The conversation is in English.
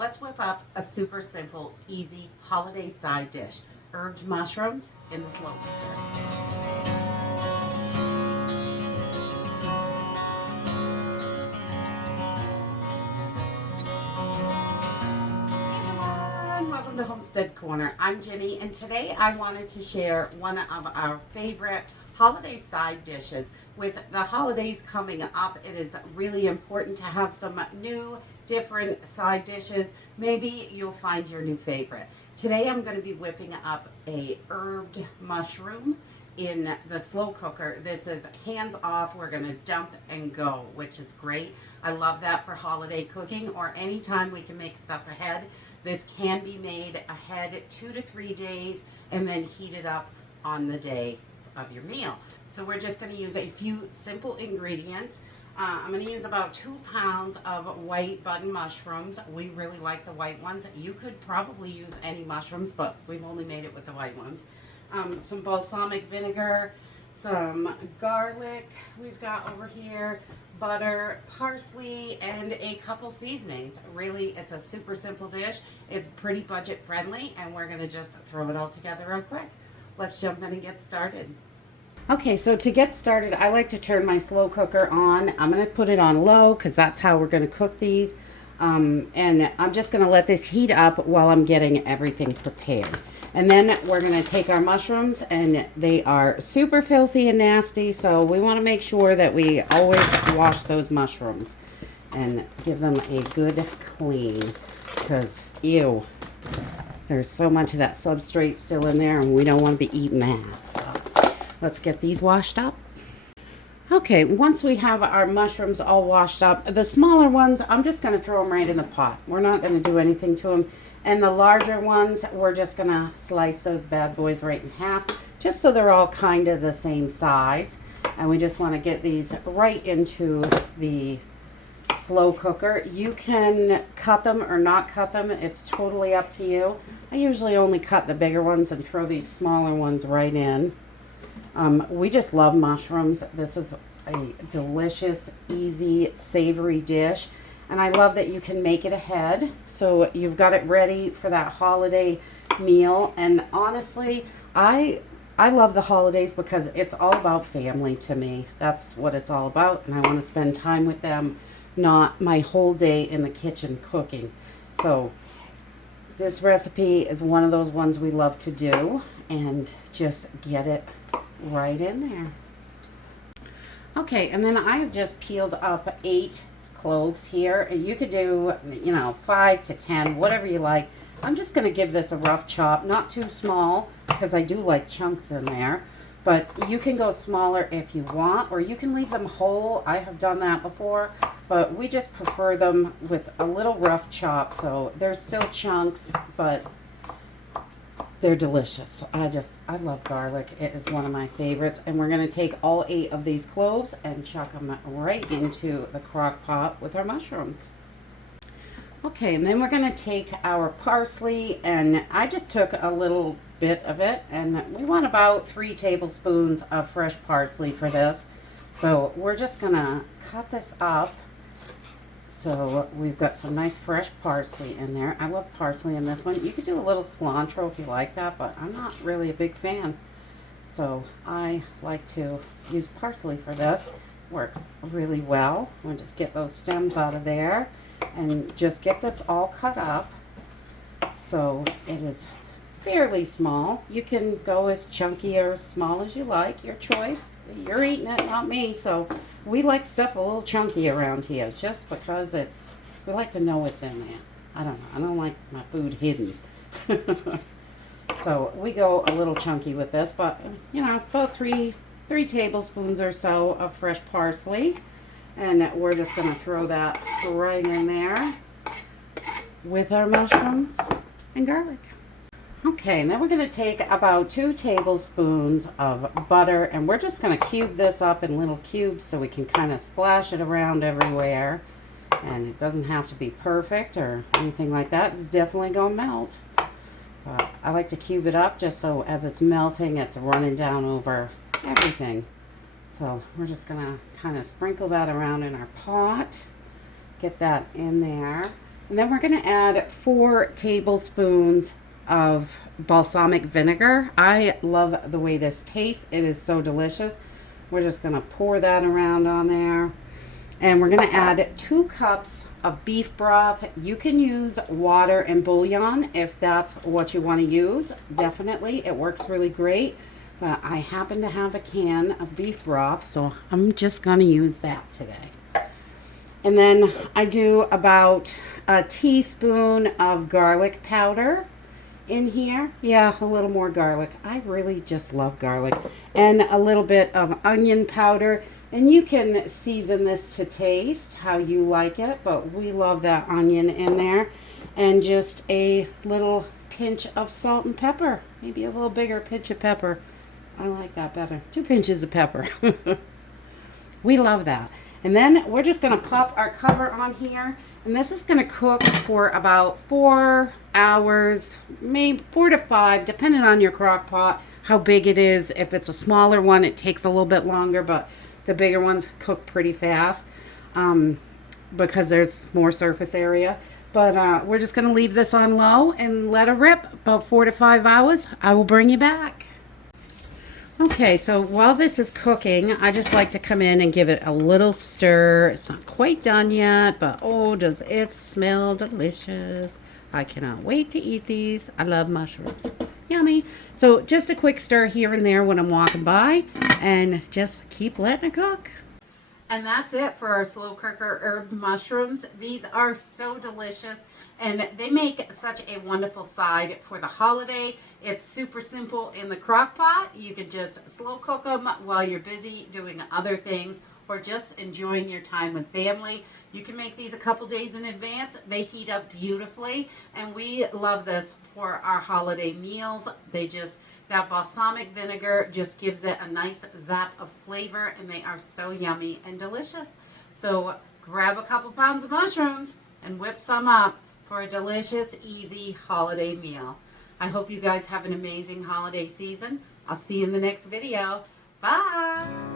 let's whip up a super simple, easy holiday side dish. Herbed mushrooms in the slow cooker. Welcome to Homestead Corner. I'm Jenny, and today I wanted to share one of our favorite holiday side dishes. With the holidays coming up, it is really important to have some new, different side dishes. Maybe you'll find your new favorite. Today I'm going to be whipping up a herbed mushroom in the slow cooker. This is hands off. We're going to dump and go, which is great. I love that for holiday cooking or anytime we can make stuff ahead. This can be made ahead 2 to 3 days and then heated up on the day of your meal. So we're just going to use a few simple ingredients. I'm going to use about 2 pounds of white button mushrooms. We really like the white ones. You could probably use any mushrooms, but we've only made it with the white ones. Some balsamic vinegar, some garlic we've got over here, butter, parsley, and a couple seasonings. Really, it's a super simple dish. It's pretty budget friendly, and we're going to just throw it all together real quick. Let's jump in and get started. Okay, so to get started, I like to turn my slow cooker on. I'm going to put it on low because that's how we're going to cook these. And I'm just going to let this heat up while I'm getting everything prepared. And then we're going to take our mushrooms, and they are super filthy and nasty, so we want to make sure that we always wash those mushrooms and give them a good clean, because ew, there's so much of that substrate still in there, and we don't want to be eating that. So let's get these washed up. Okay, once we have our mushrooms all washed up, the smaller ones, I'm just going to throw them right in the pot. We're not going to do anything to them. And the larger ones, we're just going to slice those bad boys right in half, just so they're all kind of the same size. And we just want to get these right into the slow cooker. You can cut them or not cut them. It's totally up to you. I usually only cut the bigger ones and throw these smaller ones right in. We just love mushrooms. This is a delicious, easy, savory dish. And I love that you can make it ahead. So you've got it ready for that holiday meal. And honestly, I love the holidays because it's all about family to me. That's what it's all about. And I want to spend time with them, not my whole day in the kitchen cooking. So this recipe is one of those ones we love to do. And just get it right in there. Okay, and then I have just peeled up 8 cloves here, and you could do 5 to 10, whatever you like. I'm just going to give this a rough chop, not too small because I do like chunks in there, but you can go smaller if you want, or you can leave them whole. I have done that before, but we just prefer them with a little rough chop, so they're still chunks, but they're delicious. I love garlic. It is one of my favorites. And we're going to take all 8 of these cloves and chuck them right into the crock pot with our mushrooms. Okay, and then we're going to take our parsley, and I just took a little bit of it, and we want about 3 tablespoons of fresh parsley for this. So we're just going to cut this up. So we've got some nice fresh parsley in there. I love parsley in this one. You could do a little cilantro if you like that, but I'm not really a big fan. So I like to use parsley for this. Works really well. We'll just get those stems out of there and just get this all cut up. So it is fairly small. You can go as chunky or as small as you like, your choice. You're eating it, not me, so we like stuff a little chunky around here just because we like to know what's in there. I don't know. I don't like my food hidden. So we go a little chunky with this, but about 3 tablespoons or so of fresh parsley, and we're just going to throw that right in there with our mushrooms and garlic. Okay, and then we're going to take about 2 tablespoons of butter, and we're just going to cube this up in little cubes so we can kind of splash it around everywhere. And it doesn't have to be perfect or anything like that. It's definitely going to melt. But I like to cube it up just so as it's melting, it's running down over everything. So we're just going to kind of sprinkle that around in our pot. Get that in there. And then we're going to add 4 tablespoons of balsamic vinegar. I love the way this tastes. It is so delicious. We're just going to pour that around on there. And we're going to add 2 cups of beef broth. You can use water and bouillon if that's what you want to use. Definitely, it works really great. But I happen to have a can of beef broth, so I'm just going to use that today. And then I do about a teaspoon of garlic powder in here. Yeah, a little more garlic. I really just love garlic. And a little bit of onion powder. And you can season this to taste how you like it, but we love that onion in there. And just a little pinch of salt and pepper. Maybe a little bigger pinch of pepper. I like that better. 2 pinches of pepper. We love that. And then we're just going to pop our cover on here. And this is going to cook for about 4 hours, maybe 4 to 5, depending on your crock pot, how big it is. If it's a smaller one, it takes a little bit longer, but the bigger ones cook pretty fast because there's more surface area. But we're just going to leave this on low and let it rip about 4 to 5 hours. I will bring you back. Okay, so while this is cooking, I just like to come in and give it a little stir. It's not quite done yet, but oh, does it smell delicious. I cannot wait to eat these. I love mushrooms. Yummy. So just a quick stir here and there when I'm walking by, and just keep letting it cook. And that's it for our slow cooker herb mushrooms. These are so delicious, and they make such a wonderful side for the holiday. It's super simple in the crock pot. You can just slow cook them while you're busy doing other things or just enjoying your time with family. You can make these a couple days in advance. They heat up beautifully, and we love this for our holiday meals. That balsamic vinegar just gives it a nice zap of flavor, and they are so yummy and delicious. So grab a couple pounds of mushrooms and whip some up for a delicious, easy holiday meal. I hope you guys have an amazing holiday season. I'll see you in the next video. Bye!